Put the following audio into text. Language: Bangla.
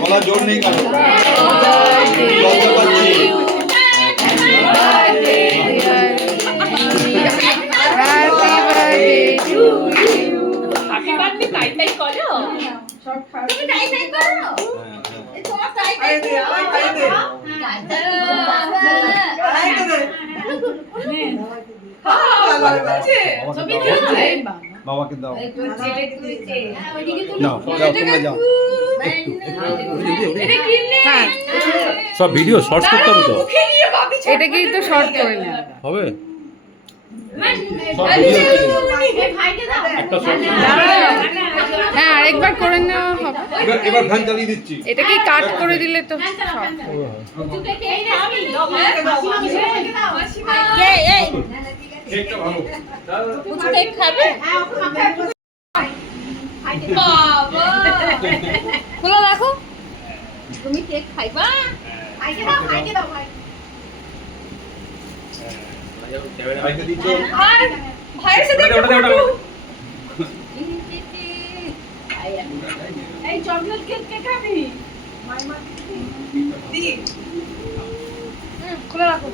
গলা জোর নেই কারো। বাবাকে দাও তোমরা যাও। সব ভিডিও শর্ট করতে হবে তো, এটাকেই তো শর্ট করে না হবে সব ভিডিও একটা শর্ট। হ্যাঁ আরেকবার করে নেওয়া হবে। এবার ফ্যান চালিয়ে দিচ্ছি। এটাকে কাট করে দিলে তো কেকটা ভালো। খুলে দেখো। তুমি কেক খাইবা? আইকে দাও, আইকে দাও ভাই। ভাইকে দিচ্ছো। আর ভাইয়ের সাথে এই চকলেট কেক কে খাবি? মাইমা দি। খুলে রাখো।